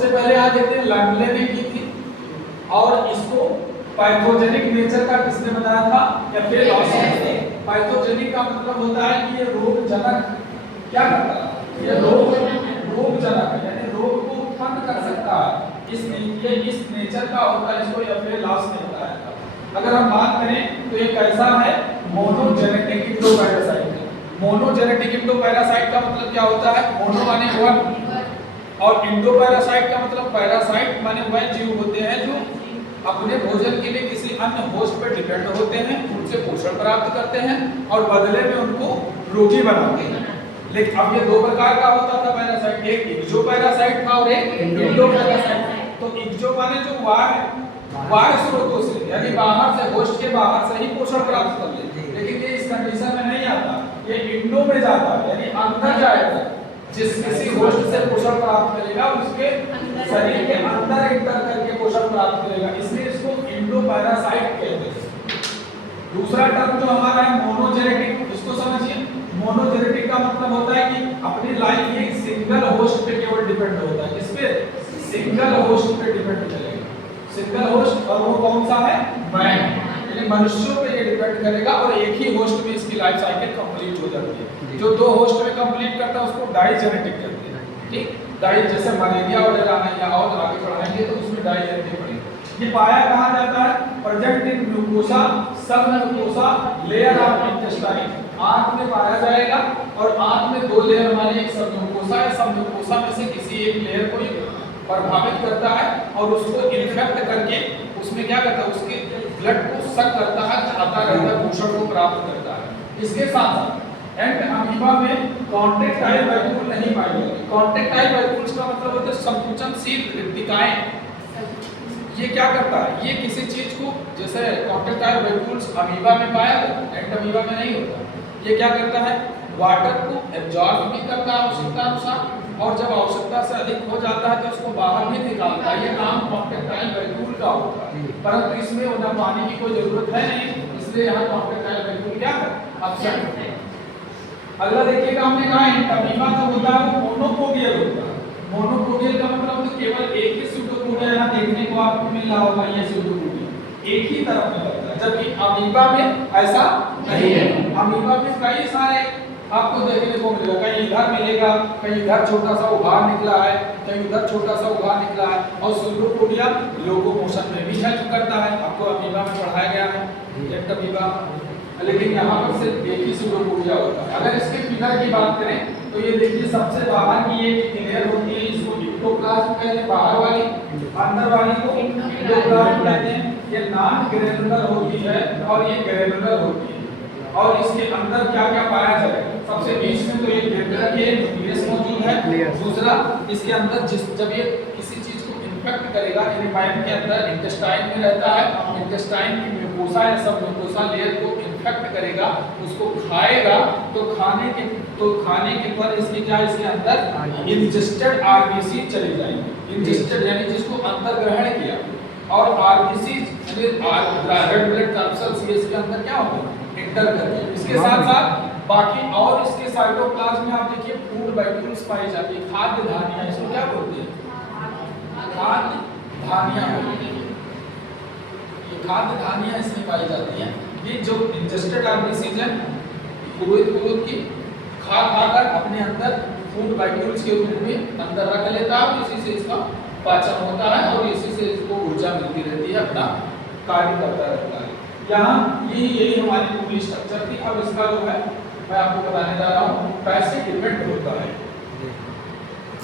सबसे पहले आज देखते हैं लैम्बले ने की थी, और इसको पैथोजेनिक नेचर का किसने बताया था, या फिर पैथोजेनिक का मतलब होता है कि ये रोगजनक क्या करता है, ये रोगजनक यानी रोग को उत्पन्न कर सकता है, ये इस नेचर का होता है, इसको या फिर लॉस ने बताया था। अगर हम बात करें तो ये कैसा है, मोनोजेनेटिक इंडोपैरासाइट। मोनोजेनेटिक इंडोपैरासाइट का मतलब क्या होता है, मोनो माने वन, और इंडोपैरासाइट का मतलब पैरासाइट माने वह जीव होते हैं जो अपने भोजन के लिए किसी अन्य होस्ट पर डिपेंड होते हैं, उनसे पोषण प्राप्त करते हैं और बदले में उनको रोगी बनाते हैं। लेकिन अब ये दो प्रकार का होता था पैरासाइट, एक एक्सोपैरासाइट था और एक एंडोपैरासाइट। तो एक्सो माने जो बाह्य स्रोतों से यानी बाहर से, होस्ट के बाहर से ही पोषण प्राप्त कर लेते हैं, लेकिन ये इस कंडीशन में नहीं आता, ये इंडो में जाता है यानी अंदर जाएगा। जिस किसी होस्ट से पोषण प्राप्त करेगा उसके शरीर के अंदर एंटर करके पोषण प्राप्त करेगा, इसलिए इसको इंडोपैरासाइट कहते हैं। दूसरा टर्म जो हमारा है मोनोजेनेटिक, इसको समझिए। मोनोजेनेटिक का मतलब होता है कि अपनी लाइफ ये सिंगल होस्ट पे केवल डिपेंड होता है, किस पे, सिंगल होस्ट पे डिपेंड करेगा, सिंगल होस्ट, और वो कौन सा है, मैन, यानी मनुष्यों पे ये डिपेंड करेगा, और एक ही होस्ट में इसकी लाइफ साइकिल कंप्लीट हो जाती है। जो दो होस्ट में कंप्लीट करता है उसको डाइजेनेटिक कहते हैं, ठीक। डाइ जैसे मलेरिया वगैरह है या और आगे पढ़ाएंगे तो उसमें डाइजेनेटिक पढ़ेंगे। ये पाया कहाँ जाता है, प्रेजेंट इन म्यूकोसा, सब म्यूकोसा लेयर ऑफ इंटेस्टाइन, आंत में पाया जाएगा, और आंत में दो लेयर माने एक सब म्यूकोसा है, सब म्यूकोसा में से किसी एक लेयर को प्रभावित करता है और उसको इन्फेक्ट करके उसमें क्या करता है, उसके ब्लड को सक करता है, खाता रहता है, पोषण को प्राप्त करता है। इसके साथ साथ एंड अमीबा में कॉन्ट्रैक्टाइल वैक्यूल नहीं पाई जाती। कॉन्ट्रैक्टाइल वैक्यूल्स का मतलब होता है संकुचनशील रिक्तिकाएं। ये क्या करता है, ये किसी चीज को, जैसे कॉन्ट्रैक्टाइल वैक्यूल्स अमीबा में पाया जाता है, एंड अमीबा में नहीं होता। ये क्या करता है, वाटर को एब्जॉर्ब भी करता है आवश्यकता अनुसार, और जब आवश्यकता से अधिक हो जाता है तो उसको बाहर भी निकालता है। ये काम कॉन्ट्रैक्टाइल वैक्यूल का होता है, परंतु इसमें उन्हें पानी की कोई जरूरत है नहीं, इसलिए यहाँ कॉन्ट्रैक्टाइल वैक्यूल क्या है, एब्सेंट है। अगला देखिएगा, हमने कहा अमीबा जो होता है वो मोनोपोडियल होता है। मोनोपोडियल का मतलब है केवल एक ही स्यूडोपोडिया यहाँ देखने को आपको मिल रहा होगा, ये स्यूडोपोडिया एक ही तरफ में लगता है, जबकि अमीबा में ऐसा नहीं है। अमीबा में कई सारे आपको देखने को मिलेगा, कहीं इधर मिलेगा, कहीं इधर छोटा सा उभार निकला है, कहीं उधर छोटा सा उभार निकला है, और स्यूडोपोडिया लोकोमोशन में भी हेल्प करता है। आपको अमीबा में पढ़ाया गया है एक अमीबा, लेकिन यहाँ पर सिर्फ एक ही स्यूडोपोडिया होता है। अगर इसके फिगर की बात करें तो ये देखिए सबसे बाहर की एक लेयर होती है, इसको इक्टोप्लाज्म कहते हैं, बाहर वाली, अंदर वाली को एंडोप्लाज्म कहते हैं। ये नॉन ग्रेनुलर होती है और ये ग्रेनुलर होती है, और इसके अंदर क्या क्या पाया जाएगा, सबसे बीच में तो ये न्यूक्लियस मौजूद है। दूसरा, इसके अंदर जब ये किसी चीज को इन्फेक्ट करेगा, एनिमाइड के अंदर इंटेस्टाइन में रहता है, इंटेस्टाइन की म्यूकोसा या सब म्यूकोसा लेयर को इन्फेक्ट करेगा, उसको खाएगा, तो खाने के पर इसके क्या, इसके अंदर इंजेस्टेड आरबीसी चली जाएगी। इंजेस्टेड यानी जिसको अंदर ग्रहण किया, और आरबीसी रेड ब्लड कैप्सूल्स ये इसके अंदर क्या होगा, एंटर करके। इसके साथ साथ बाकी और इसके साइटोप्लाज्म में आप देखिए फूड वैक्यूल्स पाई जाती है, खाद्य धानियां, इसको क्या बोलते हैं, खाद्य धानियां। ये खाद्य धानियां इसमें पाई जाती हैं। ये जो इंजेस्टेड आरबीसीज हैं, कुरुद की खा कर अपने अंदर फूड वैक्यूल्स के रूप में अंदर रख लेता है, इसी से इसका पाचन होता है और इसी से इसको ऊर्जा मिलती रहती है, अपना कार्य करता रहता है। यहाँ यही हमारी पूरी स्ट्रक्चर थी। अब इसका जो है मैं आपको बताने जा रहा हूँ कैसे डिपेंड होता है।